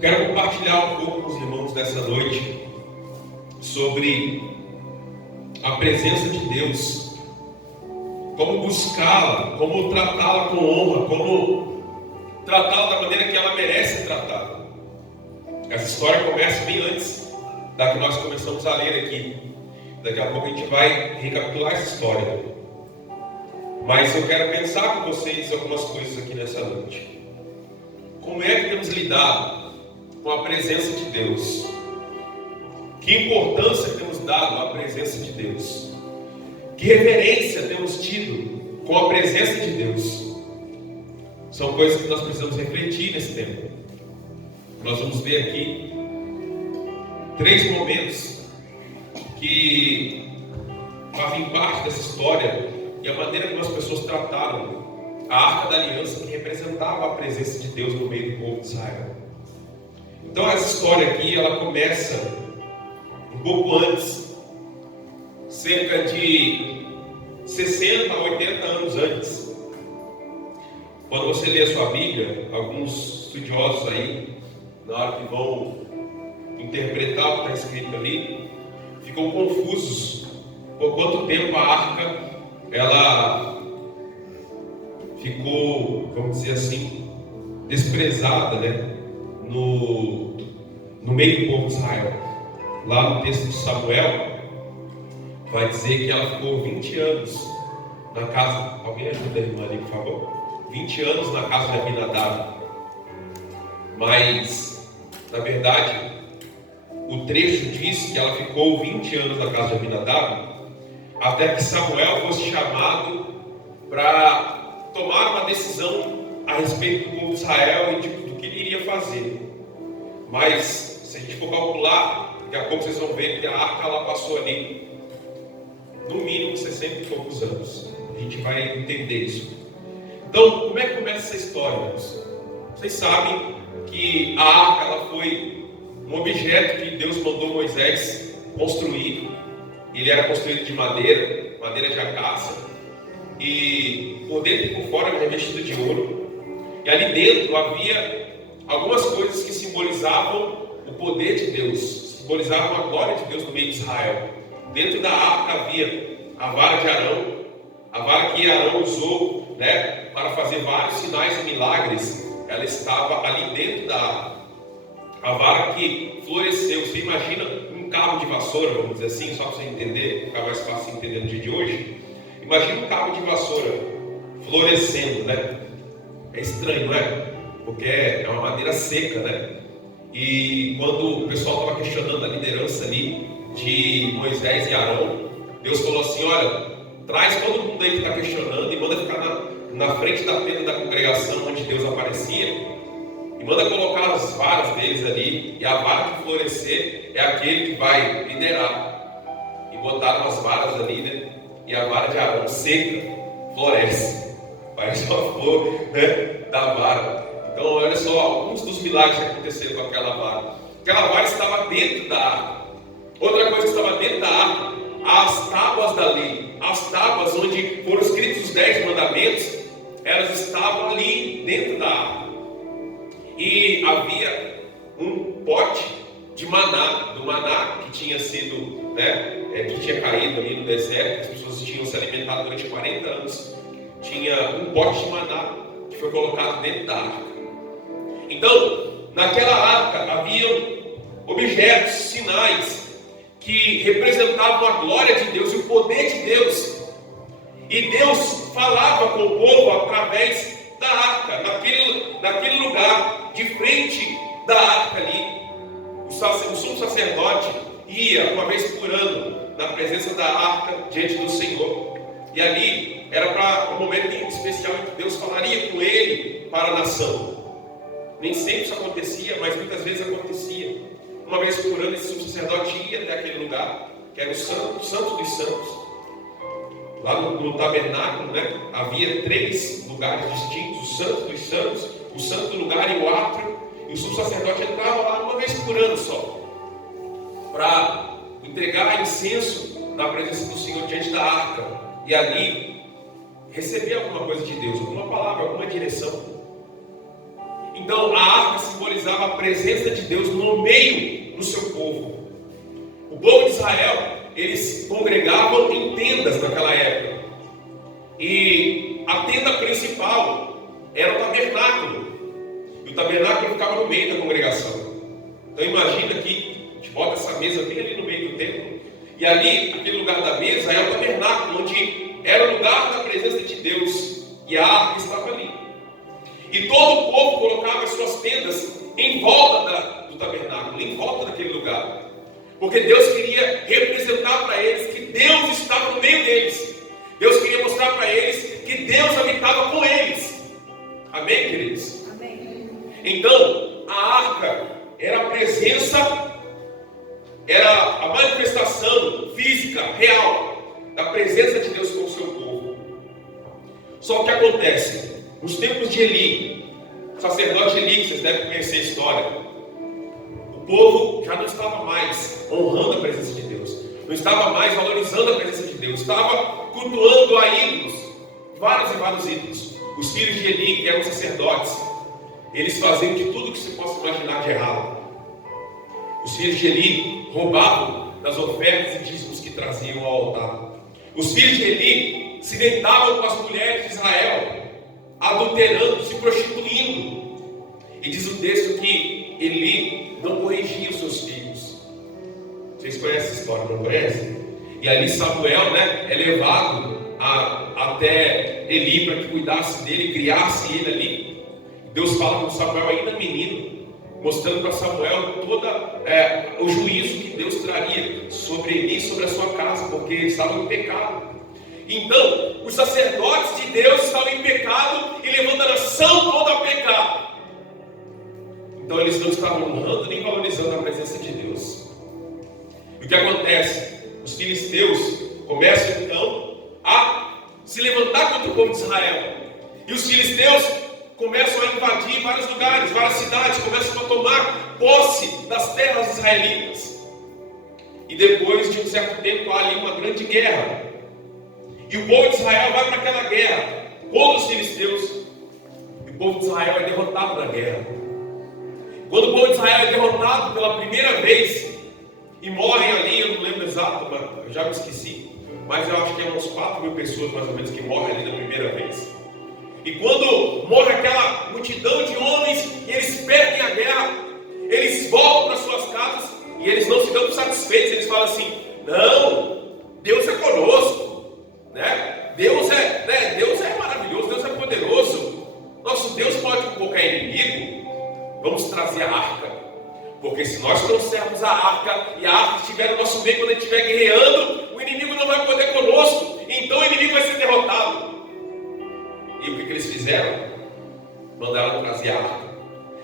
Quero compartilhar um pouco com os irmãos dessa noite sobre a presença de Deus, como buscá-la, como tratá-la com honra, como tratá-la da maneira que ela merece ser tratada. Essa história começa bem antes da que nós começamos a ler aqui. Daqui a pouco a gente vai recapitular essa história. Mas eu quero pensar com vocês algumas coisas aqui nessa noite. Como é que temos lidado com a presença de Deus? Que importância temos dado à presença de Deus? Que reverência temos tido com a presença de Deus? São coisas que nós precisamos refletir nesse tempo. Nós vamos ver aqui 3 momentos que fazem parte dessa história e a maneira como as pessoas trataram a Arca da Aliança, que representava a presença de Deus no meio do povo de Israel. Então essa história aqui, ela começa um pouco antes, cerca de 60 a 80 anos antes. Quando você lê a sua Bíblia, alguns estudiosos aí, na hora que vão interpretar o que está escrito ali, ficam confusos por quanto tempo a arca ela ficou, vamos dizer assim, desprezada, né, no meio do povo de Israel. Lá no texto de Samuel vai dizer que ela ficou 20 anos na casa. Alguém ajuda a irmã ali, por favor? 20 anos na casa de Abinadab. Mas, na verdade, o trecho diz que ela ficou 20 anos na casa de Abinadab, até que Samuel fosse chamado para tomar uma decisão a respeito do povo de Israel e do que ele iria fazer. Mas, se a gente for calcular, daqui a pouco vocês vão ver que a arca ela passou ali, no mínimo 60 e poucos anos. A gente vai entender isso. Então, como é que começa essa história, irmãos? Vocês sabem que a arca ela foi um objeto que Deus mandou Moisés construir. Ele era construído de madeira de acácia, e por dentro e por fora era revestido de ouro. E ali dentro havia algumas coisas que simbolizavam o poder de Deus, simbolizavam a glória de Deus no meio de Israel. Dentro da arca havia a vara de Arão, a vara que Arão usou, né, para fazer vários sinais e milagres. Ela estava ali dentro da arca. A vara que floresceu. Você imagina um cabo de vassoura, vamos dizer assim, só para você entender, ficar mais fácil entender no dia de hoje. Imagina um cabo de vassoura florescendo, né? É estranho, não é? Porque é uma madeira seca, né? E quando o pessoal estava questionando a liderança ali de Moisés e Arão, Deus falou assim: olha, traz todo mundo aí que está questionando e manda ficar na frente da tenda da congregação onde Deus aparecia, e manda colocar as varas deles ali, e a vara que florescer é aquele que vai liderar. E botaram as varas ali, né? E a vara de Arão seca floresce, parece uma flor, né, da vara. Então olha só alguns dos milagres que aconteceram com aquela vara. Aquela vara estava dentro da arca. Outra coisa que estava dentro da arca, as tábuas da lei, as tábuas onde foram escritos os 10 mandamentos, elas estavam ali dentro da arca. E havia um pote de maná, do maná que tinha sido, né, que tinha caído ali no deserto, as pessoas tinham se alimentado durante 40 anos. Tinha um pote de maná que foi colocado dentro da arca. Então, naquela arca havia objetos, sinais que representavam a glória de Deus e o poder de Deus. E Deus falava com o povo através da arca, naquele lugar, de frente da arca ali. O sumo sacerdote ia uma vez por ano na presença da arca diante do Senhor. E ali era para um momento especial em que Deus falaria com ele para a nação. Nem sempre isso acontecia, mas muitas vezes acontecia. Uma vez por ano esse sumo sacerdote ia até aquele lugar, que era o Santo dos Santos. Lá no tabernáculo, né, havia 3 lugares distintos: o Santo dos Santos, o Santo Lugar e o Átrio. E o sumo sacerdote entrava lá uma vez por ano só, para entregar incenso na presença do Senhor diante da arca. E ali receber alguma coisa de Deus, alguma palavra, alguma direção. Então a arca simbolizava a presença de Deus no meio do seu povo. O povo de Israel, eles congregavam em tendas naquela época. E a tenda principal era o tabernáculo. E o tabernáculo ficava no meio da congregação. Então imagina que a gente bota essa mesa bem ali no meio do templo. E ali, aquele lugar da mesa, é o tabernáculo, onde era o lugar da presença de Deus. E a arca estava ali. E todo o povo colocava as suas tendas em volta do tabernáculo, em volta daquele lugar. Porque Deus queria representar para eles que Deus estava no meio deles. Deus queria mostrar para eles que Deus habitava com eles. Amém, queridos? Amém. Então, a arca era a presença, era a manifestação física, real, da presença de Deus com o seu povo. Só que acontece, nos tempos de Eli, o sacerdote Eli, que vocês devem conhecer a história, o povo já não estava mais honrando a presença de Deus, não estava mais valorizando a presença de Deus, estava cultuando a ídolos, vários e vários ídolos. Os filhos de Eli, que eram sacerdotes, eles faziam de tudo que se possa imaginar de errado. Os filhos de Eli roubavam das ofertas e dízimos que traziam ao altar. Os filhos de Eli se deitavam com as mulheres de Israel, adulterando, se prostituindo. E diz o texto que Eli não corrigia os seus filhos. Vocês conhecem essa história, não conhecem? E ali Samuel, é levado até Eli para que cuidasse dele, criasse ele ali. Deus fala com Samuel ainda menino, mostrando para Samuel todo o juízo que Deus traria sobre Eli e sobre a sua casa, porque eles estavam em pecado. Então, os sacerdotes de Deus estavam em pecado e levando a nação toda a pecar. Então, eles não estavam honrando nem valorizando a presença de Deus. E o que acontece? Os filisteus começam então a se levantar contra o povo de Israel. E os filisteus começam a invadir vários lugares, várias cidades, começam a tomar posse das terras israelitas. E depois de um certo tempo há ali uma grande guerra. E o povo de Israel vai para aquela guerra contra os filisteus. E o povo de Israel é derrotado na guerra. Quando o povo de Israel é derrotado pela primeira vez e morrem ali, eu não lembro exato, mas eu já me esqueci, mas eu acho que é uns 4.000 pessoas mais ou menos que morrem ali na primeira vez. E quando morre aquela multidão de homens e eles perdem a guerra, eles voltam para suas casas e eles não se dão satisfeitos. Eles falam assim: não, Deus é conosco, Deus é maravilhoso, Deus é poderoso, nosso Deus pode convocar inimigo. Vamos trazer a arca, porque se nós trouxermos a arca e a arca estiver no nosso meio, quando ele estiver guerreando, o inimigo não vai poder conosco, então o inimigo vai ser derrotado. E o que eles fizeram? Mandaram trazer a arca.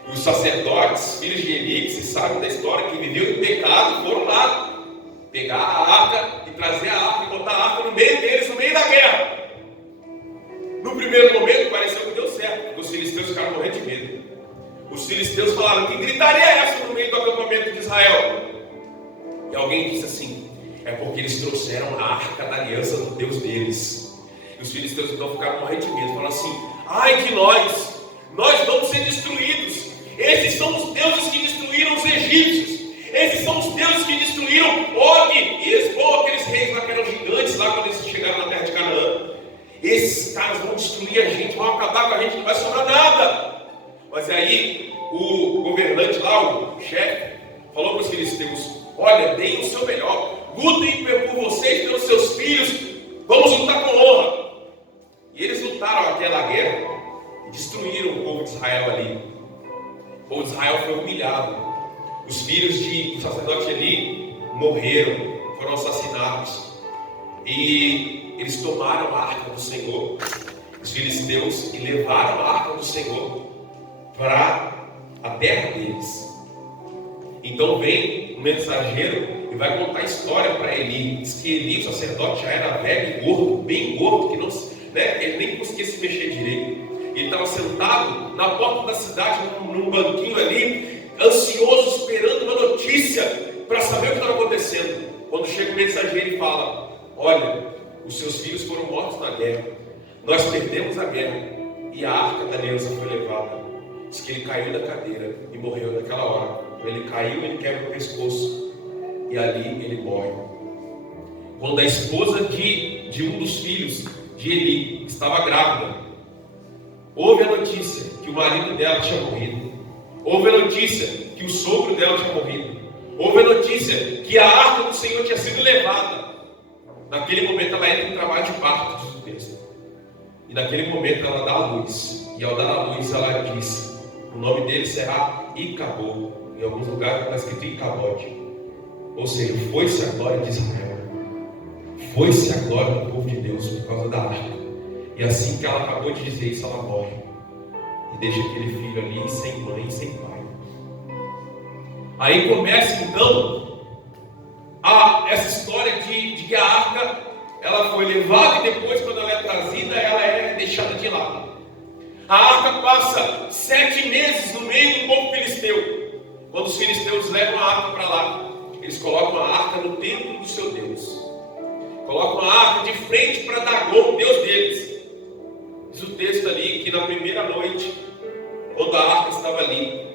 E os sacerdotes, filhos de Eli, que se sabem da história, que viviam em pecado, foram lá pegar a arca e trazer a arca e botar a arca no meio deles, no meio da guerra. No primeiro momento pareceu que deu certo, porque os filisteus ficaram morrendo de medo. Os filisteus falaram: que gritaria é essa no meio do acampamento de Israel? E alguém disse assim: é porque eles trouxeram a arca da aliança do Deus deles. E os filisteus então ficaram morrendo de medo, falaram assim: ai de nós vamos ser destruídos. Esses são os deuses que destruíram os egípcios, esses são os deuses que destruíram Og e Esbom, aqueles reis lá que eram gigantes lá quando eles chegaram na terra de Canaã. Esses caras vão destruir a gente, vão acabar com a gente, não vai sobrar nada. Mas aí o governante lá, o chefe, falou para os filisteus: olha, deem o seu melhor, lutem por vocês e pelos seus filhos, vamos lutar com honra. E eles lutaram aquela guerra e destruíram o povo de Israel ali. O povo de Israel foi humilhado. Os filhos do sacerdote Eli morreram, foram assassinados. E eles tomaram a arca do Senhor, os filisteus, e levaram a arca do Senhor para a terra deles. Então vem um mensageiro e vai contar a história para Eli. Diz que Eli, o sacerdote, já era velho e gordo, bem gordo, que não, ele nem conseguia se mexer direito. Ele estava sentado na porta da cidade, num banquinho ali, ansioso, esperando uma notícia para saber o que estava acontecendo. Quando chega o mensageiro e fala: olha, os seus filhos foram mortos na guerra, nós perdemos a guerra e a arca da aliança foi levada. Diz que ele caiu da cadeira e morreu naquela hora. Quando ele caiu, ele quebra o pescoço e ali ele morre. Quando a esposa de um dos filhos de Eli estava grávida, houve a notícia que o marido dela tinha morrido. Houve a notícia que o sogro dela tinha morrido. Houve a notícia que a arca do Senhor tinha sido levada. Naquele momento ela entra em trabalho de parto, diz o texto. E naquele momento ela dá a luz. E ao dar a luz ela diz: o nome dele será Icabod. Em alguns lugares está escrito Icabod. Ou seja, foi-se a glória de Israel. Foi-se a glória do povo de Deus por causa da arca. E assim que ela acabou de dizer isso, ela morre. E deixa aquele filho ali sem mãe e sem pai. Aí começa então essa história de que a arca ela foi levada e depois, quando ela é trazida, ela é deixada de lado. A arca passa 7 meses no meio do povo filisteu. Quando os filisteus levam a arca para lá, eles colocam a arca no templo do seu Deus. Colocam a arca de frente para Dagon, Deus deles. Diz o texto ali que na primeira noite, quando a arca estava ali,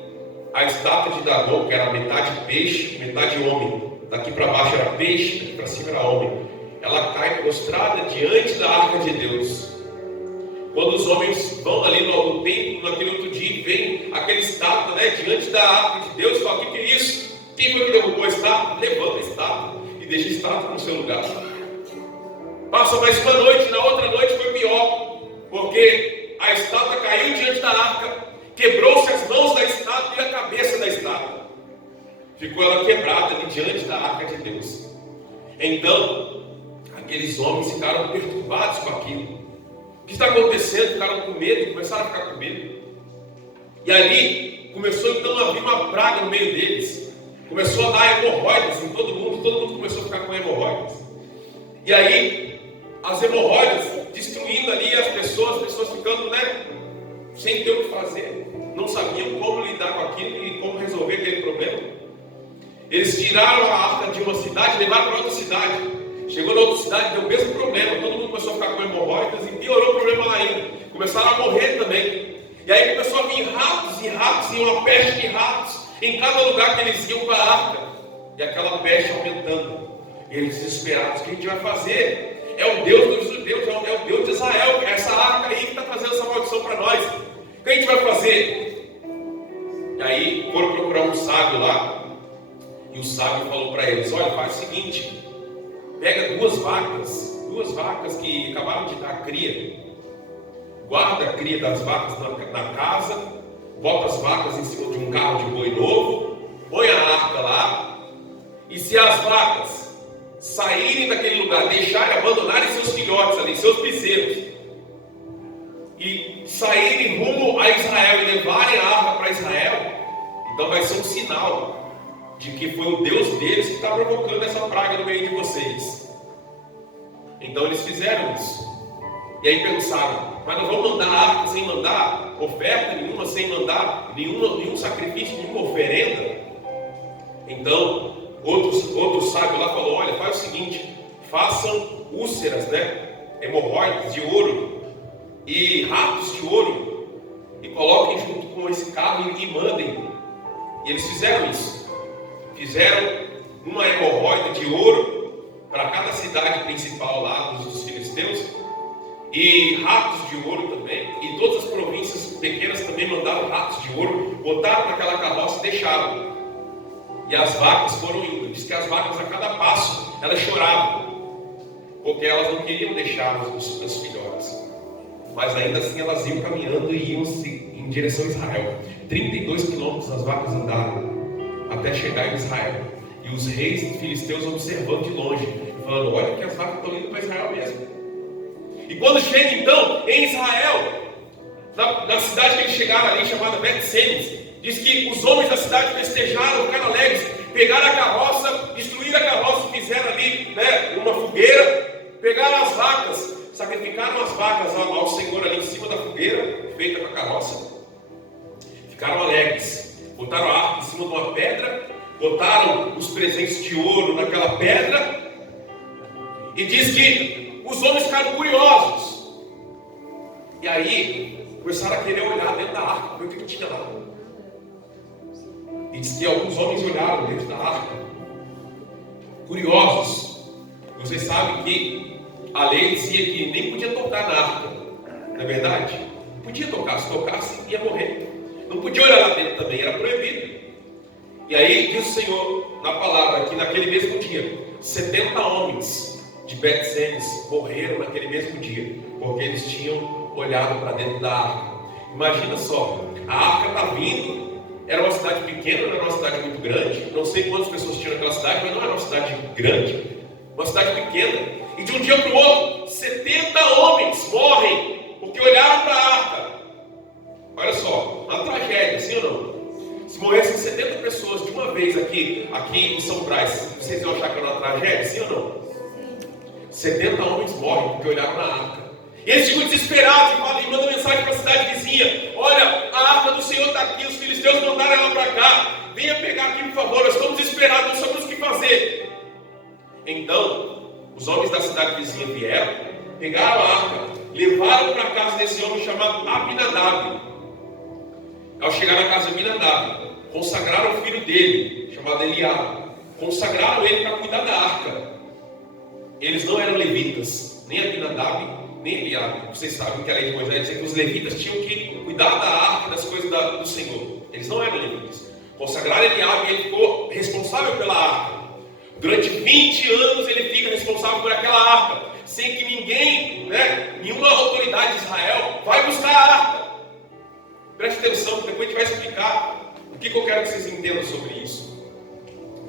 a estátua de Dagon, que era metade peixe, metade homem, daqui para baixo era peixe, daqui para cima era homem, ela cai prostrada diante da arca de Deus. Quando os homens vão ali no templo, naquele outro dia, e vem aquela estátua, diante da arca de Deus, e falam: o que é isso? Quem foi que derrubou a estátua? Levanta a estátua e deixa a estátua no seu lugar. Passa mais uma noite, na outra noite foi pior, porque a estátua caiu diante da arca, quebrou-se as mãos da estátua e a cabeça da estátua. Ficou ela quebrada ali diante da arca de Deus. Então, aqueles homens ficaram perturbados com aquilo. O que está acontecendo? Ficaram com medo e começaram a ficar com medo. E ali começou então a vir uma praga no meio deles. Começou a dar hemorroidas em todo mundo começou a ficar com hemorroidas. E aí, as hemorroidas destruindo ali as pessoas ficando, sem ter o que fazer. Não sabiam como lidar com aquilo e como resolver aquele problema. Eles tiraram a arca de uma cidade e levaram para outra cidade. Chegou na outra cidade, deu o mesmo problema. Todo mundo começou a ficar com hemorroidas e piorou o problema lá ainda. Começaram a morrer também. E aí começou a vir ratos e uma peste de ratos em cada lugar que eles iam com a arca. E aquela peste aumentando. E eles desesperados: o que a gente vai fazer? É o Deus dos judeus, é o Deus de Israel. É essa arca aí que está trazendo essa maldição para nós. O que a gente vai fazer? E aí foram procurar um sábio lá. E o sábio falou para eles: olha, faz o seguinte. Pega duas vacas que acabaram de dar cria. Guarda a cria das vacas na casa. Bota as vacas em cima de um carro de boi novo. Põe a arca lá. E se as vacas saírem daquele lugar, deixarem, abandonarem seus filhotes ali, seus bezerros, e saírem rumo a Israel e levarem a arca para Israel, então vai ser um sinal de que foi o Deus deles que está provocando essa praga no meio de vocês. Então eles fizeram isso. E aí pensaram: mas não vamos mandar a arca sem mandar oferta nenhuma, sem mandar nenhum sacrifício, nenhuma oferenda? Então outro sábio lá falou: olha, faz o seguinte, façam úlceras, hemorroides de ouro e ratos de ouro, e coloquem junto com esse carro e mandem. E eles fizeram isso. Fizeram uma hemorroide de ouro para cada cidade principal lá dos filisteus, e ratos de ouro também, e todas as províncias pequenas também mandaram ratos de ouro, botaram naquela carroça e deixaram. E as vacas foram indo. Diz que as vacas a cada passo elas choravam, porque elas não queriam deixar os seus filhotes, mas ainda assim elas iam caminhando e iam em direção a Israel. 32 quilômetros as vacas andaram até chegar em Israel. E os reis filisteus observando de longe, falando: olha que as vacas estão indo para Israel mesmo. E quando chega então em Israel, na cidade que eles chegaram ali, chamada Bet-Semes, diz que os homens da cidade festejaram, ficaram alegres, pegaram a carroça, destruíram a carroça, fizeram ali uma fogueira, pegaram as vacas, sacrificaram as vacas ao Senhor ali em cima da fogueira, feita com a carroça. Ficaram alegres, botaram a arca em cima de uma pedra, botaram os presentes de ouro naquela pedra, e diz que os homens ficaram curiosos. E aí começaram a querer olhar dentro da arca, ver o que tinha lá. E diz que alguns homens olharam dentro da arca, curiosos. Vocês sabem que a lei dizia que nem podia tocar na arca, não é verdade? Não podia tocar, se tocasse ia morrer. Não podia olhar lá dentro também, era proibido. E aí diz o Senhor na palavra que naquele mesmo dia 70 homens de Bet-Semes morreram naquele mesmo dia, porque eles tinham olhado para dentro da arca. Imagina só, a arca está vindo, era uma cidade pequena, não era uma cidade muito grande, não sei quantas pessoas tinham naquela cidade, mas não era uma cidade grande, uma cidade pequena, e de um dia para o outro, 70 homens morrem, porque olharam para a arca. Olha só, uma tragédia, sim ou não? Se morressem 70 pessoas de uma vez aqui em São Brás, vocês iam achar que era uma tragédia, sim ou não? 70 homens morrem porque olharam na arca. E eles ficam desesperados e mandam mensagem para a cidade vizinha: olha, a arca do Senhor está aqui, os filisteus mandaram ela para cá, venha pegar aqui por favor, nós estamos desesperados, não sabemos o que fazer. Então, os homens da cidade vizinha vieram, pegaram a arca, levaram para a casa desse homem chamado Abinadab. Ao chegar na casa de Abinadab, consagraram o filho dele, chamado Eliabe, consagraram ele para cuidar da arca. Eles não eram levitas, nem Abinadab, nem Eliabe. Vocês sabem que a lei de Moisés dizia que os levitas tinham que cuidar da arca e das coisas do Senhor. Eles não eram levitas. Consagraram Eliabe e ele ficou responsável pela arca. Durante 20 anos ele fica responsável por aquela arca, sem que ninguém, nenhuma autoridade de Israel vai buscar a arca. Preste atenção, que depois a gente vai explicar o que eu quero que vocês entendam sobre isso.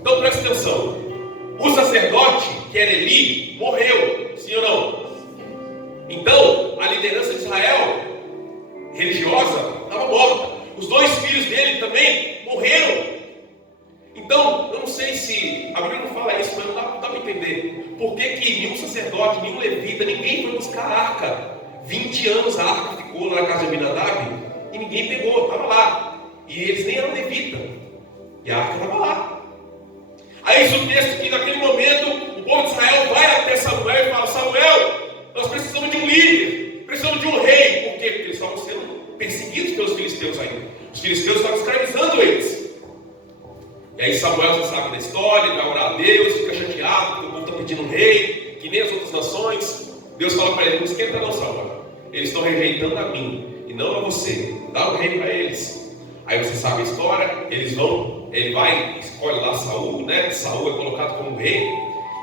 Então preste atenção. O sacerdote, que era Eli, morreu, sim ou não? Então, a liderança de Israel, religiosa, estava morta. Os dois filhos dele também morreram. Então, eu não sei se, a Bíblia não fala isso, mas não dá para entender. Por que nenhum sacerdote, nenhum levita, ninguém foi buscar a arca? 20 anos a arca ficou lá na casa de Abinadab e ninguém pegou, estava lá. E eles nem eram levitas. E a arca estava lá. Aí diz o texto que naquele momento o povo de Israel vai até Samuel e fala: Samuel, nós precisamos de um líder, precisamos de um rei. Por quê? Porque eles estavam sendo perseguidos pelos filisteus ainda. Os filisteus estavam escravizando eles. E aí Samuel já sabe da história, vai orar a Deus, fica chateado porque o povo está pedindo um rei, que nem as outras nações. Deus fala para ele: não esquenta não, Samuel. Eles estão rejeitando a mim e não a você. Dá um rei para eles. Aí você sabe a história, ele vai, escolhe lá Saul, Saul é colocado como rei.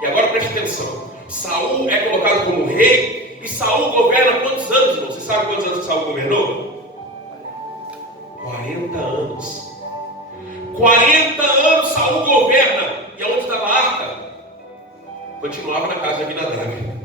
E agora preste atenção. Saul é colocado como rei e Saul governa quantos anos, irmão? Você sabe quantos anos Saul governou? 40 anos. 40 anos Saul governa. E aonde estava a arca? Continuava na casa de Abinadab.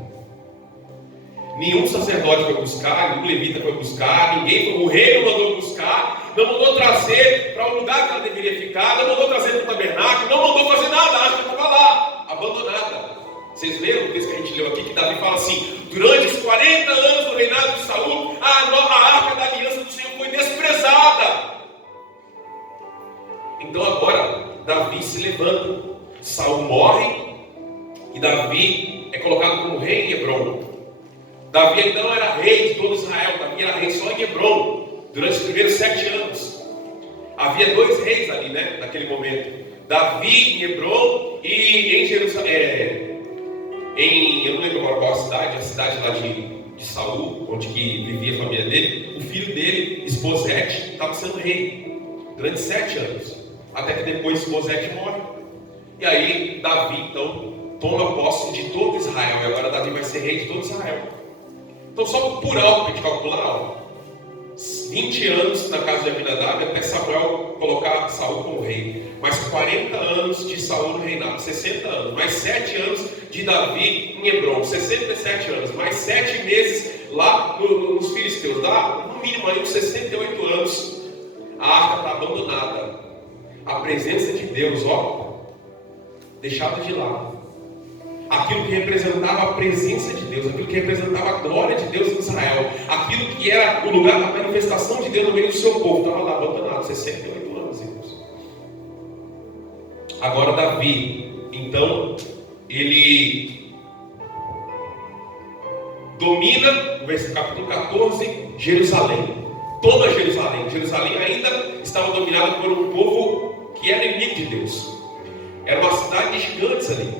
Nenhum sacerdote foi buscar, nenhum levita foi buscar, o rei não mandou buscar, não mandou trazer para o lugar que ela deveria ficar, não mandou trazer para o tabernáculo, não mandou fazer nada, a arca estava lá, abandonada. Vocês leram o texto que a gente leu aqui, que Davi fala assim: durante os 40 anos do reinado de Saul, a arca da aliança do Senhor foi desprezada. Então agora, Davi se levanta, Saul morre, e Davi é colocado como rei em Hebrom. Davi então era rei de todo Israel, Davi era rei só em Hebrom, durante os primeiros 7 anos. Havia 2 reis ali, naquele momento. Davi em Hebrom e em Jerusalém, eu não lembro agora qual a cidade lá de Saul, onde que vivia a família dele. O filho dele, Esbozete, estava sendo rei durante 7 anos, até que depois Esbozete morre. E aí Davi então toma posse de todo Israel, e agora Davi vai ser rei de todo Israel. Então, só por alto, para a gente calcular, 20 anos na casa de Abinadab, até Samuel colocar Saul como rei. Mais 40 anos de Saul no reinado, 60 anos. Mais 7 anos de Davi em Hebrom, 67 anos. Mais 7 meses lá nos filisteus. Dá no mínimo aí uns 68 anos. A arca está abandonada. A presença de Deus, deixada de lado. Aquilo que representava a presença de Deus, aquilo que representava a glória de Deus em Israel, aquilo que era o lugar da manifestação de Deus no meio do seu povo, estava lá abandonado, 68 anos, irmãos. Agora Davi, então, ele domina, no capítulo 14, Jerusalém. toma Jerusalém. Jerusalém ainda estava dominada por um povo que era inimigo de Deus. Era uma cidade de gigantes ali.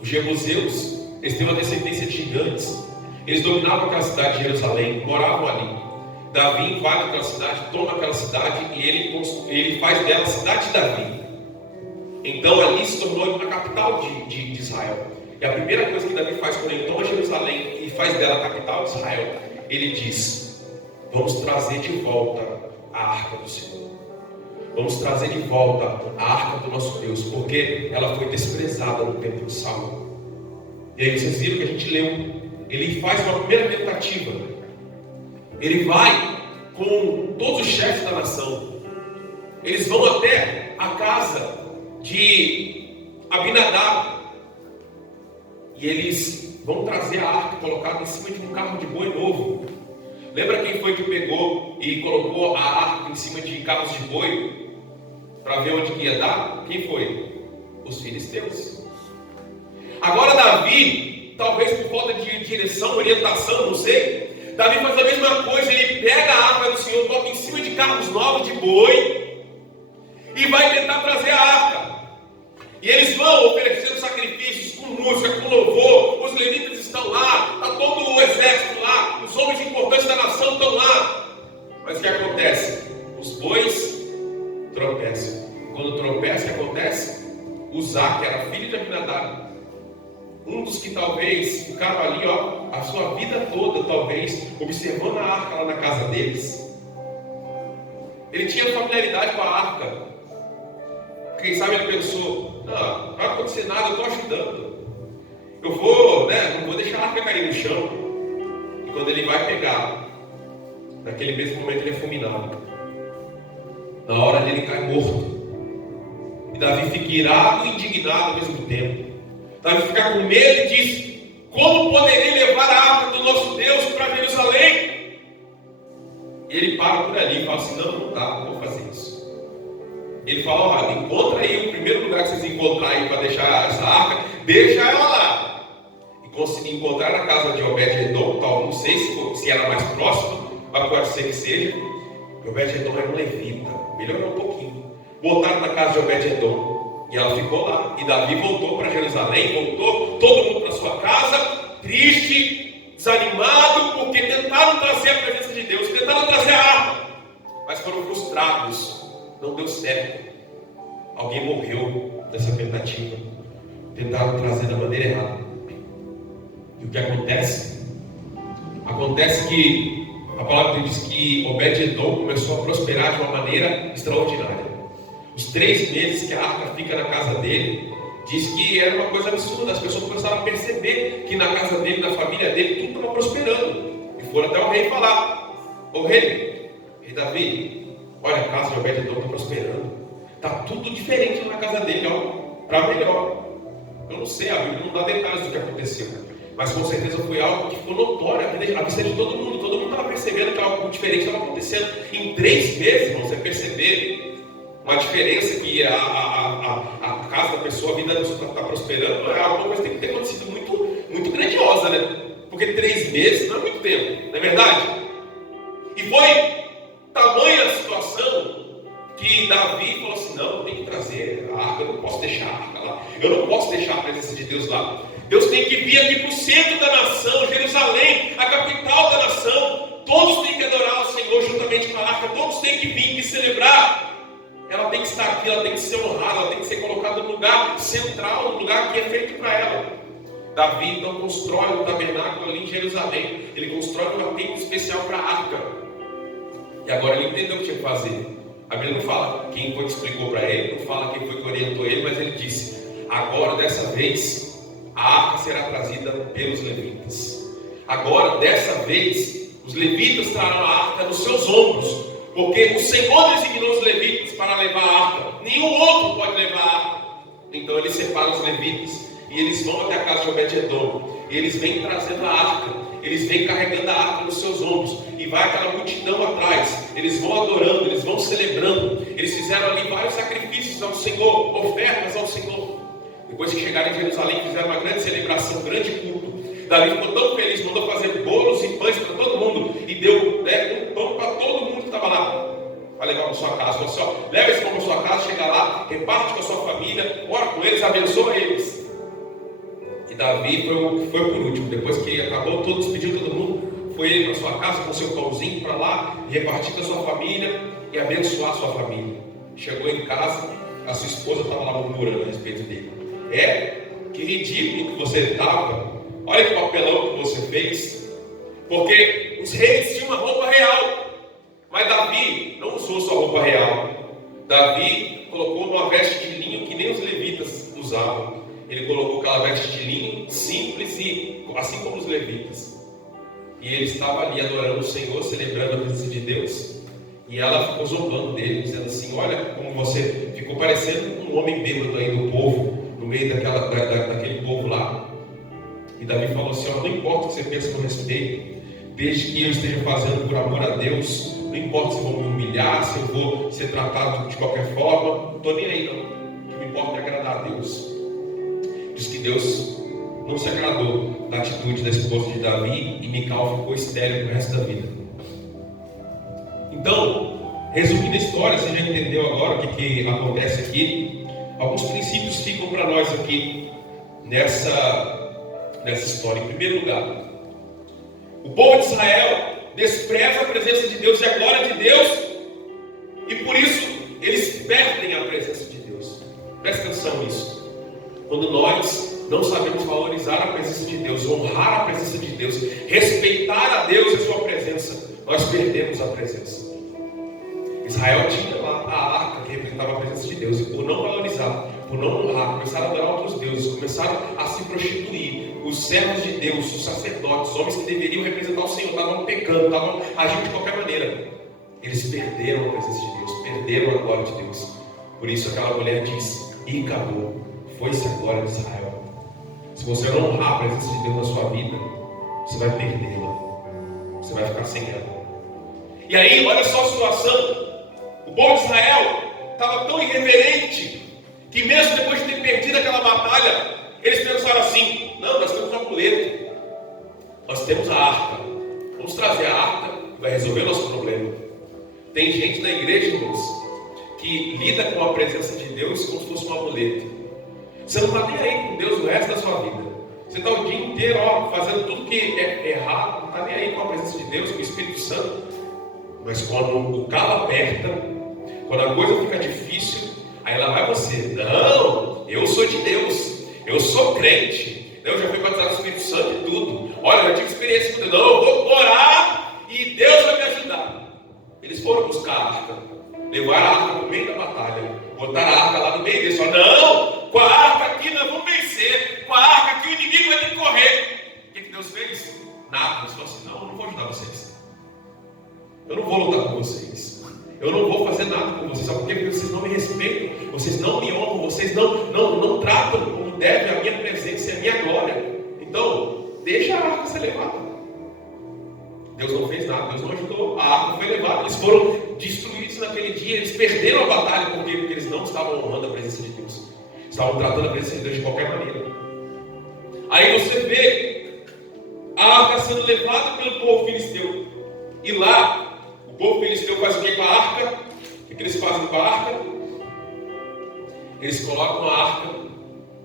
Os jebuseus, eles têm uma descendência de gigantes. Eles dominavam aquela cidade de Jerusalém, moravam ali. Davi invade aquela cidade, toma aquela cidade e ele faz dela a cidade de Davi. Então ali se tornou uma capital de Israel. E a primeira coisa que Davi faz quando ele toma Jerusalém e faz dela a capital de Israel, ele diz: vamos trazer de volta a arca do Senhor. Vamos trazer de volta a arca do nosso Deus, porque ela foi desprezada no tempo de Saul. E aí vocês viram que a gente leu. Ele faz uma primeira tentativa. Ele vai com todos os chefes da nação. Eles vão até a casa de Abinadab. E eles vão trazer a arca colocada em cima de um carro de boi novo. Lembra quem foi que pegou e colocou a arca em cima de carros de boi para ver onde ia dar? Quem foi? Os filisteus. Agora Davi, talvez por falta de direção, orientação, não sei, Davi faz a mesma coisa. Ele pega a arca do Senhor, bota em cima de carros novos de boi e vai tentar trazer a arca. E eles vão oferecendo sacrifícios com música, com louvor. Os levitas estão lá, está todo o exército lá, os homens importantes da nação estão lá. Mas o que acontece? Os bois tropeçam. Quando tropeça, o que acontece? Uzá, que era filho de Abinadab, um dos que talvez ficaram ali, a sua vida toda, talvez, observando a arca lá na casa deles. Ele tinha familiaridade com a arca. Quem sabe ele pensou: não vai acontecer nada, eu estou ajudando. Eu vou, não vou deixar a arca cair no chão. E quando ele vai pegar, naquele mesmo momento ele é fulminado. Na hora ele cai morto. E Davi fica irado e indignado ao mesmo tempo. Davi fica com medo e diz: como poderei levar a arca do nosso Deus para Jerusalém? E ele para por ali e fala assim: não dá, não vou fazer isso. Ele fala: encontra aí o primeiro lugar que vocês encontrarem para deixar essa arca, deixa ela lá. E consegui encontrar na casa de Obed-Edom, não sei se era mais próximo, mas pode ser que seja. Obed-Edom era um levita, melhorou um pouquinho. Botaram na casa de Obed-Edom e ela ficou lá. E Davi voltou para Jerusalém, voltou todo mundo para sua casa, triste, desanimado, porque tentaram trazer a presença de Deus, tentaram trazer a arca, mas foram frustrados. Não deu certo. Alguém morreu nessa tentativa. Tentaram trazer da maneira errada. E o que acontece? Acontece que a palavra diz que Obed-Edom começou a prosperar de uma maneira extraordinária. Os 3 meses que a arca fica na casa dele, diz que era uma coisa absurda. As pessoas começaram a perceber que na casa dele, na família dele, tudo estava prosperando. E foram até o rei falar: ô rei Davi, olha, a casa de Obed-Edom está prosperando. Está tudo diferente na casa dele, para melhor. Eu não sei, a Bíblia não dá detalhes do que aconteceu, mas com certeza foi algo que ficou notório à vista de todo mundo estava percebendo que algo diferente estava acontecendo. Em 3 meses, você perceber uma diferença, que a casa da pessoa, a vida da pessoa está prosperando, é alguma coisa que tem que ter acontecido muito, muito grandiosa, né? Porque 3 meses não é muito tempo, não é verdade? E foi tamanha a situação que Davi falou assim: não, tem que trazer a arca, eu não posso deixar a arca lá, eu não posso deixar a presença de Deus lá. Deus tem que vir aqui para o centro da nação, Jerusalém, a capital da nação. Todos têm que adorar o Senhor juntamente com a arca, todos têm que vir e celebrar. Ela tem que estar aqui, ela tem que ser honrada, ela tem que ser colocada no lugar central, no lugar que é feito para ela. Davi então constrói um tabernáculo ali em Jerusalém. Ele constrói um templo especial para a arca. E agora ele entendeu o que tinha que fazer. A Bíblia não fala quem foi que explicou para ele, não fala quem foi que orientou ele, mas ele disse: agora, dessa vez, a arca será trazida pelos levitas. Agora, dessa vez, os levitas trarão a arca nos seus ombros, porque o Senhor designou os levitas para levar a arca. Nenhum outro pode levar a arca. Então ele separa os levitas e eles vão até a casa de Obed-Edom. E eles vêm trazendo a arca. Eles vêm carregando a arca nos seus ombros. E vai aquela multidão atrás. Eles vão adorando, eles vão celebrando. Eles fizeram ali vários sacrifícios ao Senhor, ofertas ao Senhor. Depois que chegaram em Jerusalém, fizeram uma grande celebração, um grande culto. Davi ficou tão feliz, mandou fazer bolos e pães para todo mundo. E deu um pão para todo para lá, para levar para sua casa. Você, leva esse pão para sua casa, chega lá, reparte com a sua família, ora com eles, abençoa eles. E Davi foi por último. Depois que acabou, despediu todo mundo, foi ele para sua casa com seu pãozinho para lá, repartir com a sua família e abençoar a sua família. Chegou em casa, a sua esposa estava lá murmurando a respeito dele. Que ridículo que você estava. Olha que papelão que você fez. Porque os reis tinham uma roupa real, mas Davi não usou sua roupa real. Davi colocou uma veste de linho que nem os levitas usavam. Ele colocou aquela veste de linho simples, e assim como os levitas. E ele estava ali adorando o Senhor, celebrando a presença de Deus. E ela ficou zombando dele, dizendo assim: olha como você ficou parecendo um homem bêbado aí do povo, no meio daquele povo lá. E Davi falou assim: não importa o que você pensa com respeito, desde que eu esteja fazendo por amor a Deus, não importa se vão me humilhar, se eu vou ser tratado de qualquer forma, não estou nem aí não. O que me importa é agradar a Deus. Diz que Deus não se agradou da atitude da esposa de Davi, e Mical ficou estéril pro resto da vida. Então, resumindo a história, você já entendeu agora o que acontece aqui. Alguns princípios ficam para nós aqui nessa história. Em primeiro lugar, o povo de Israel despreza a presença de Deus e a glória de Deus, e por isso eles perdem a presença de Deus. Presta atenção nisso. Quando nós não sabemos valorizar a presença de Deus, honrar a presença de Deus, respeitar a Deus e a sua presença, nós perdemos a presença. Israel tinha lá a arca que representava a presença de Deus, e por não valorizar, por não honrar, começaram a adorar outros deuses, começaram a se prostituir. Os servos de Deus, os sacerdotes, os homens que deveriam representar o Senhor, estavam pecando, estavam agindo de qualquer maneira. Eles perderam a presença de Deus, perderam a glória de Deus. Por isso aquela mulher diz: e acabou, foi-se a glória de Israel. Se você não honrar a presença de Deus na sua vida, você vai perdê-la, você vai ficar sem ela. E aí, olha só a situação. O povo de Israel estava tão irreverente que mesmo depois de ter perdido aquela batalha, eles pensaram assim: não, nós temos um amuleto, nós temos a arca, vamos trazer a arca, vai resolver o nosso problema. Tem gente na igreja, irmãos, que lida com a presença de Deus como se fosse um amuleto. Você não está nem aí com Deus o resto da sua vida. Você está o dia inteiro fazendo tudo que é errado, não está nem aí com a presença de Deus, com o Espírito Santo. Mas quando o calo aperta, quando a coisa fica difícil, aí lá vai você: não, eu sou de Deus, eu sou crente, eu já fui batizado no Espírito Santo e tudo. Olha, eu já tive experiência com Deus. Não, eu vou orar e Deus vai me ajudar. Eles foram buscar a arca, levaram a arca no meio da batalha, botaram a arca lá no meio deles. Não, com a arca aqui nós vamos vencer, com a arca aqui o inimigo vai ter que correr. O que Deus fez? Nada. Deus falou assim: não, eu não vou ajudar vocês, eu não vou lutar com vocês, eu não vou fazer nada com vocês. Sabe por quê? Porque vocês não me respeitam, vocês não me honram, vocês não tratam como deve a minha presença e a minha glória. Então, deixa a arca ser levada. Deus não fez nada, Deus não ajudou, a arca foi levada. Eles foram destruídos naquele dia, eles perderam a batalha. Por quê? Porque eles não estavam honrando a presença de Deus, estavam tratando a presença de Deus de qualquer maneira. Aí você vê a arca sendo levada pelo povo filisteu, e lá o povo filisteu faz o que com a arca? O que eles fazem com a arca? Eles colocam a arca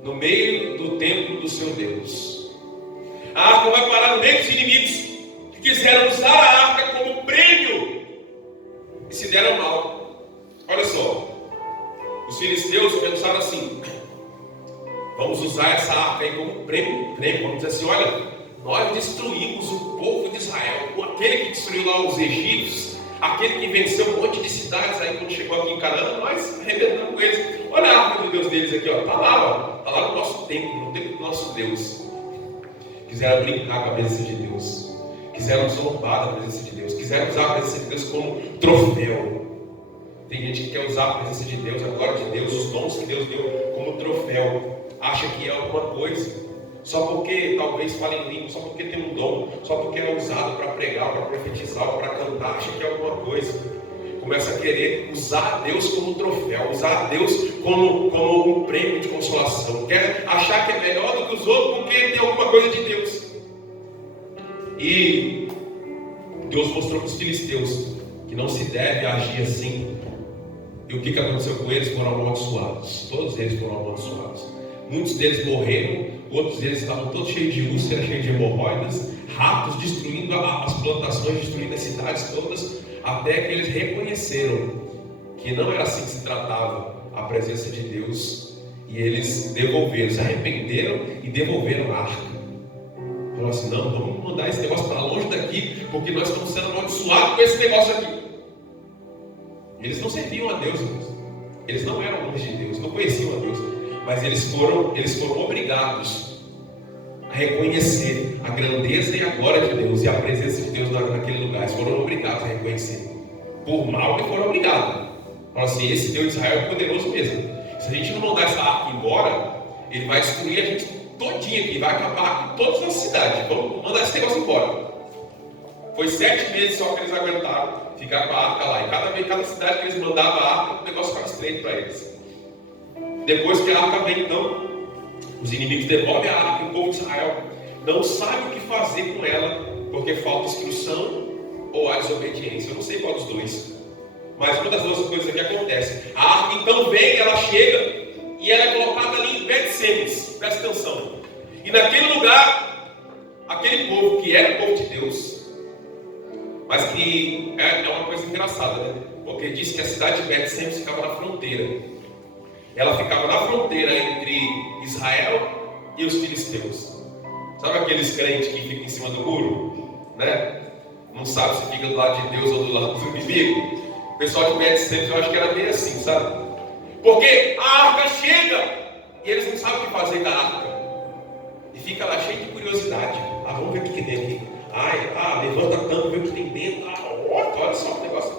no meio do templo do seu Deus. A arca vai parar no meio dos inimigos que quiseram usar a arca como prêmio e se deram mal. Olha só, os filisteus pensaram assim: vamos usar essa arca aí como prêmio. Vamos dizer assim: olha, nós destruímos o povo de Israel, aquele que destruiu lá os egípcios, aquele que venceu um monte de cidades aí quando chegou aqui em Canaã, nós arrebentamos com eles. Olha a arca do Deus deles aqui, está lá, está lá no nosso templo, no templo do nosso Deus. Quiseram brincar com a presença de Deus, quiseram zombar da presença de Deus, quiseram usar a presença de Deus como troféu. Tem gente que quer usar a presença de Deus, a glória de Deus, os dons que Deus deu como troféu, acha que é alguma coisa, só porque talvez fale em língua, só porque tem um dom, só porque é usado para pregar, para profetizar, para cantar, acha que é alguma coisa. Começa a querer usar a Deus como troféu, usar a Deus como um prêmio de consolação, quer achar que é melhor do que os outros porque tem alguma coisa de Deus. E Deus mostrou para os filisteus que não se deve agir assim. E o que aconteceu com eles? Foram amaldiçoados. Todos eles foram amaldiçoados. Muitos deles morreram, outros deles estavam todos cheios de úlceras, cheios de hemorroidas, ratos destruindo as plantações, destruindo as cidades todas, até que eles reconheceram que não era assim que se tratava a presença de Deus, e eles devolveram, se arrependeram e devolveram a arca. Falaram assim: não, vamos mandar esse negócio para longe daqui, porque nós estamos sendo amaldiçoados com esse negócio aqui. Eles não serviam a Deus, eles não eram homens de Deus, não conheciam a Deus, mas eles foram obrigados a reconhecer a grandeza e a glória de Deus e a presença de Deus naquele lugar. Eles foram obrigados a reconhecer, por mal que foram obrigados. Falaram assim: esse Deus de Israel é poderoso mesmo. Se a gente não mandar essa arca embora, ele vai destruir a gente todinha aqui, vai acabar com todas as cidades. Vamos mandar esse negócio embora. Foi 7 meses só que eles aguentaram ficar com a arca lá. E cada cidade que eles mandavam a arca, o negócio ficava estreito para eles. Depois que a arca vem, então, os inimigos devolvem a arca, e o povo de Israel não sabe o que fazer com ela, porque falta instrução ou há desobediência. Eu não sei qual dos dois, mas uma das duas coisas aqui acontece. A arca então vem, ela chega e ela é colocada ali em Bet-Semes. Presta atenção. E naquele lugar, aquele povo que era o povo de Deus, mas que é uma coisa engraçada, né? Porque diz que a cidade de Bet-Semes ficava na fronteira. Ela ficava na fronteira entre Israel e os filisteus. Sabe aqueles crentes que ficam em cima do muro, né? Não sabe se fica do lado de Deus ou do lado do inimigo. O pessoal de Bet-Semes, eu acho que era bem assim, sabe? Porque a arca chega e eles não sabem o que fazer com a arca. E fica lá cheio de curiosidade. Vamos ver o que tem aqui. Levanta a tampa, vê o que tem dentro. Olha só o negócio.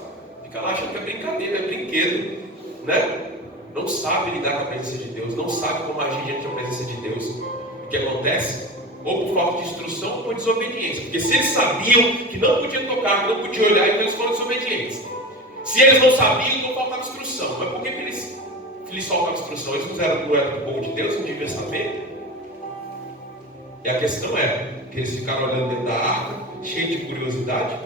Fica lá achando que é brincadeira, é brinquedo, né? Não sabe lidar com a presença de Deus, não sabe como agir diante da presença de Deus. O que acontece? Ou por falta de instrução ou por desobediência. Porque se eles sabiam que não podiam tocar, que não podiam olhar, então eles foram desobedientes. Se eles não sabiam, então faltava instrução. Mas por que eles faltavam instrução? Eles não eram do povo de Deus, não deviam saber? E a questão é que eles ficaram olhando dentro da arca, cheios de curiosidade,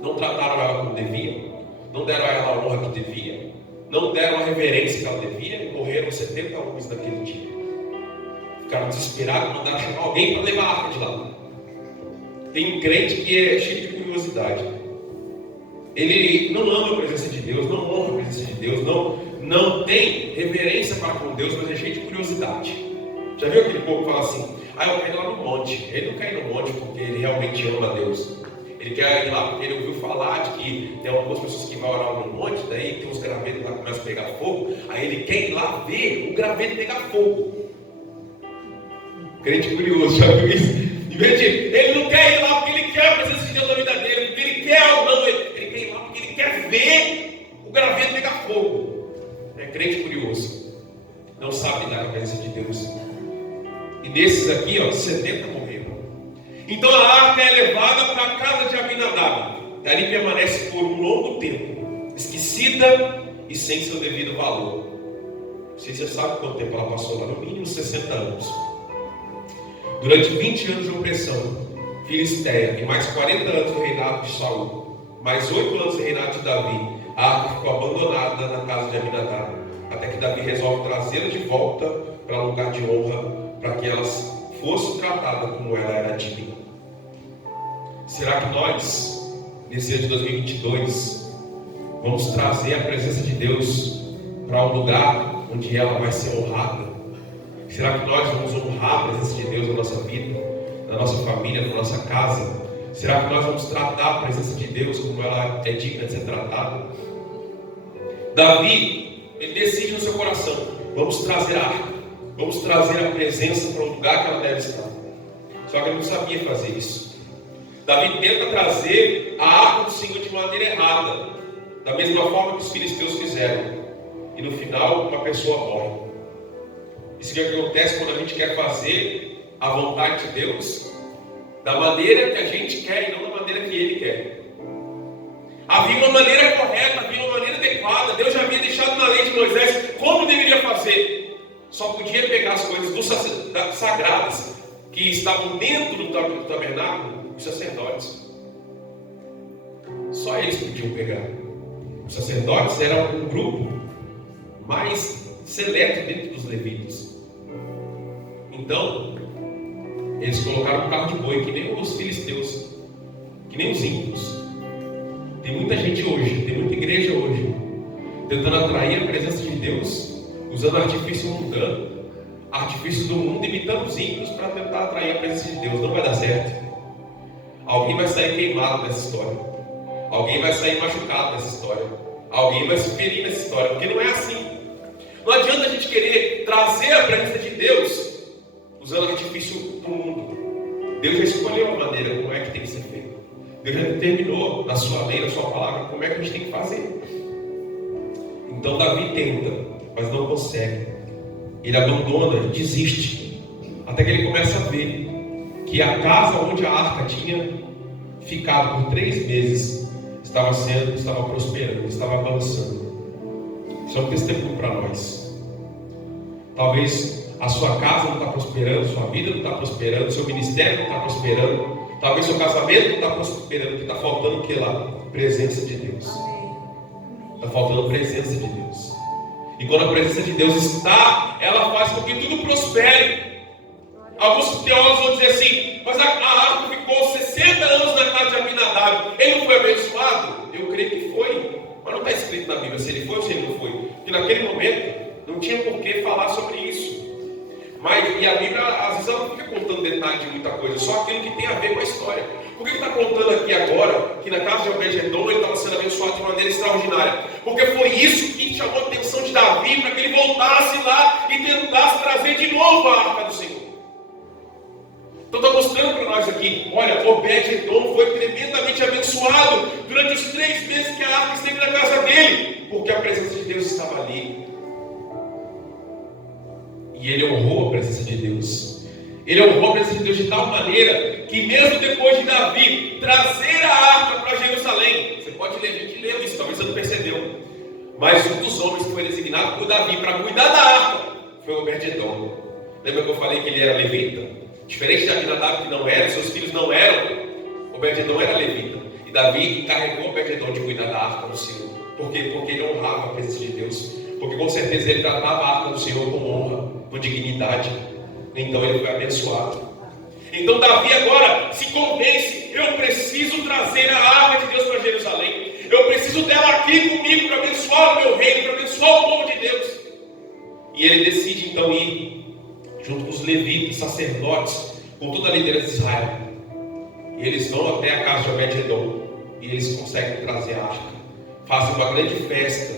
não trataram ela como deviam, não deram a ela a honra que devia, não deram a reverência que ela devia, e morreram 70 homens naquele dia. Ficaram desesperados, mandaram chamar alguém para levar a arca de lá. Tem um crente que é cheio de curiosidade. Ele não ama a presença de Deus, não honra a presença de Deus, não tem reverência para com Deus, mas é cheio de curiosidade. Já viu aquele povo que fala assim: eu quero ir lá no monte? Ele não quer ir no monte porque ele realmente ama a Deus. Ele quer ir lá porque ele ouviu falar de que tem algumas pessoas que vão orar no monte, daí tem uns gravetos lá que começam a pegar fogo, aí ele quer ir lá ver o graveto pegar fogo. Crente curioso, já viu isso? Em vez de, ele não quer ir lá porque ele quer a presença de Deus na vida dele, porque ele quer algo, não, ele quer ir lá porque ele quer ver o graveto pegar fogo. É crente curioso, não sabe lidar com a presença de Deus. E desses aqui, 70 morreram. Então a arca é levada para a casa de Abinadab. Ali permanece por um longo tempo, esquecida e sem seu devido valor. Não sei se você sabe quanto tempo ela passou lá, no mínimo 60 anos. Durante 20 anos de opressão filisteia e mais 40 anos do reinado de Saul, mais 8 anos do reinado de Davi, a arca ficou abandonada na casa de Abinadab, até que Davi resolve trazê-la de volta para um lugar de honra, para que elas fossem tratadas como ela era digna. Será que nós, nesse ano de 2022, vamos trazer a presença de Deus para um lugar onde ela vai ser honrada? Será que nós vamos honrar a presença de Deus na nossa vida, na nossa família, na nossa casa? Será que nós vamos tratar a presença de Deus como ela é digna de ser tratada? Davi, ele decide no seu coração: vamos trazer a arca, vamos trazer a presença para o lugar que ela deve estar. Só que ele não sabia fazer isso. Davi tenta trazer a arca do Senhor de maneira errada, da mesma forma que os filisteus fizeram. E no final, uma pessoa morre. Isso que acontece quando a gente quer fazer a vontade de Deus da maneira que a gente quer e não da maneira que Ele quer. Havia uma maneira correta, havia uma maneira adequada. Deus já havia deixado na lei de Moisés como deveria fazer. Só podia pegar as coisas sagradas que estavam dentro do tabernáculo, os sacerdotes. Só eles podiam pegar. Os sacerdotes eram um grupo mais seleto dentro dos levitas. Então, eles colocaram um carro de boi, que nem os filisteus, que nem os ímpios. Tem muita gente hoje, tem muita igreja hoje, tentando atrair a presença de Deus, usando artifício mundano, artifícios do mundo, imitando os ímpios para tentar atrair a presença de Deus. Não vai dar certo. Alguém vai sair queimado nessa história. Alguém vai sair machucado nessa história. Alguém vai se ferir nessa história, porque não é assim. Não adianta a gente querer trazer a presença de Deus usando artifício do mundo. Deus já escolheu a maneira como é que tem que ser feito. Deus já determinou na sua lei, na sua palavra, como é que a gente tem que fazer. Então Davi tenta, mas não consegue. Ele abandona, ele desiste. Até que ele começa a ver que a casa onde a arca tinha ficado por 3 meses estava prosperando, estava avançando. Isso é um testemunho para nós. Talvez a sua casa não está prosperando, sua vida não está prosperando, seu ministério não está prosperando, talvez seu casamento não está prosperando, porque está faltando o que lá? Presença de Deus. Está faltando presença de Deus. E quando a presença de Deus está, ela faz com que tudo prospere. Alguns teólogos vão dizer assim: mas a arca ficou 60 anos na casa de Abinadab, ele não foi abençoado? Eu creio que foi, mas não está escrito na Bíblia se ele foi ou se ele não foi, porque naquele momento não tinha por que falar sobre isso. E a Bíblia, às vezes, ela não fica contando detalhes de muita coisa, só aquilo que tem a ver com a história. Por que está contando aqui agora que na casa de Obed-Edom ele estava sendo abençoado de maneira extraordinária? Porque foi isso que chamou a atenção de Davi, para que ele voltasse lá e tentasse trazer de novo a arca do Senhor. Então está mostrando para nós aqui, olha, Obed-Edom foi tremendamente abençoado durante os 3 meses que a arca esteve na casa dele, porque a presença de Deus estava ali. E ele honrou a presença de Deus. Ele honrou a presença de Deus de tal maneira que mesmo depois de Davi trazer a arca para Jerusalém, você pode ler, a gente leu isso, talvez você não percebeu, mas um dos homens que foi designado por Davi para cuidar da arca foi Obed-Edom. Lembra que eu falei que ele era levita? Diferente de Abinadab, que não era, seus filhos não eram, Obed-Edom era levita. E Davi encarregou Obed-Edom de cuidar da arca do Senhor. Por quê? Porque ele honrava a presença de Deus. Porque com certeza ele tratava a arca do Senhor com honra, com dignidade. Então ele foi abençoado. Então Davi agora se convence: eu preciso trazer a arca de Deus para Jerusalém. Eu preciso dela aqui comigo para abençoar o meu reino, para abençoar o povo de Deus. E ele decide então ir junto com os levitas, sacerdotes, com toda a liderança de Israel. E eles vão até a casa de Obed-Edom e eles conseguem trazer a arca. Fazem uma grande festa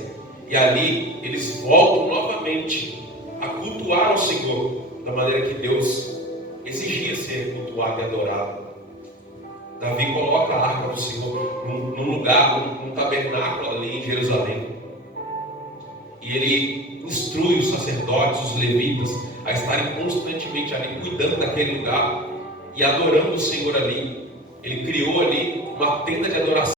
e ali eles voltam novamente a cultuar ao Senhor da maneira que Deus exigia ser cultuado e adorado. Davi coloca a arca do Senhor num lugar, num tabernáculo ali em Jerusalém. E ele instrui os sacerdotes, os levitas, a estarem constantemente ali, cuidando daquele lugar e adorando o Senhor ali. Ele criou ali uma tenda de adoração